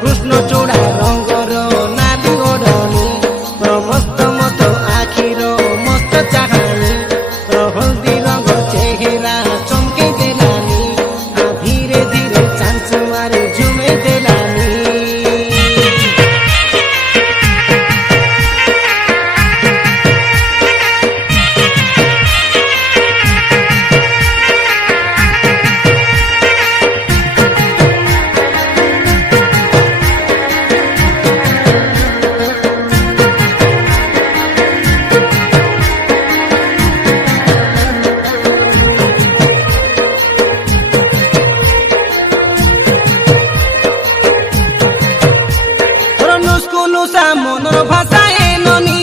কৃষ্ণ চূড়া রঙর নালি ওড়নি তোর মস্ত মতো আখির মস্ত চাহানি তোর হলদি রঙ চেহারা চমকে দেলানি ধীরে ধীরে চান্স মারে ঝুমে দেলানি নুসা মনর ভাষা এলনি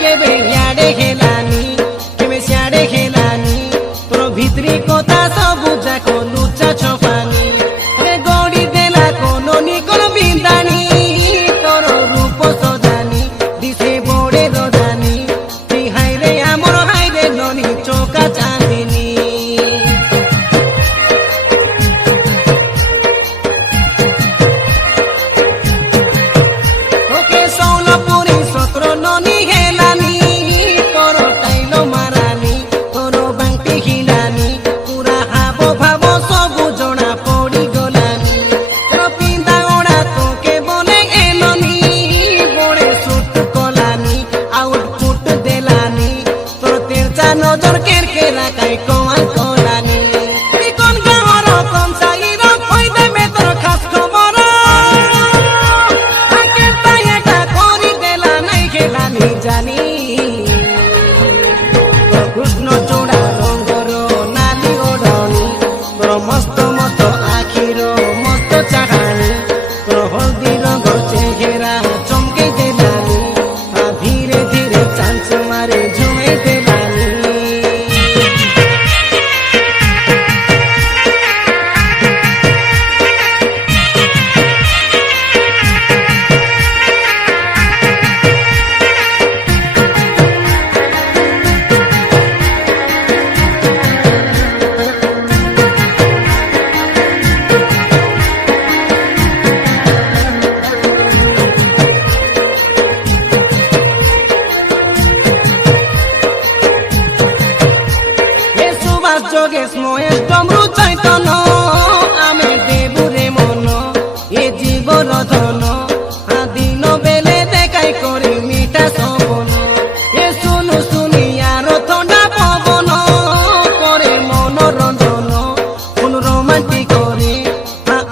কেবে ইয়াড়ে হেলানি কেবে সিয়াড়ে হেলানি তোর ভিতরি কথা সবু যাক লুচা ছপানি রে গড়ি দেলা কোন নিকল বিন্দানি তোর রূপ সজানি দিশে বড়ে রজানি তুই হাইরে আমর হাইরে ননি চোকা চাঁদিনী নজর কের কেরা কাই কোয়াল কোলানি তুই কোন গাওয়ার কোন সাইর কই দেবে তোর খাস খবর আকে তাই এটা করি দেলা নাই খেলানি জানি তোর কৃষ্ণ চূড়া রঙর নালি ওড়নি তোর মস্ত মতো আখির মস্ত চাহানি তোর হলদি রঙ চেহারা চমকে দেলানি ধীরে ধীরে চান্স মারে ঝুমে দেলানি যোগেশ মহেশ ডমরু চৈতন্য আমি দেবুরে মন এ জীবন ধন দিন বেলে দেখাই করে মিঠা সবন এ শুনু শুনি আর ঠান্ডা পবন করে মনোরঞ্জন কোন রোমান্টিক করে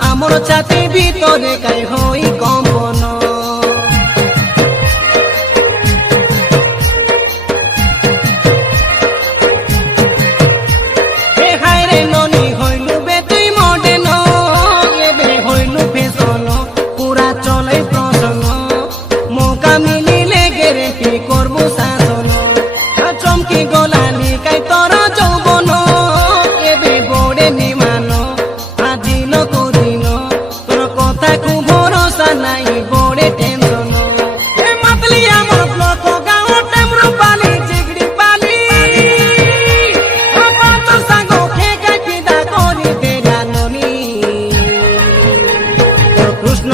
আমার ছাতি ভিতরে কাই হই কম্পন করবো শাসন চমকি গলানি কাই তোর যৌবন এবে বড়ে নিমান আজিন করিন তোর কথা কু ভরসা নাই বড়ে টেনশন মাতলি আমার ব্লক গাঁও টেমরু পালি জিগড়ি পালি পাঁচ সাঙ্গ খেয়ে ফিদা করি দে জাননি তোর কৃষ্ণ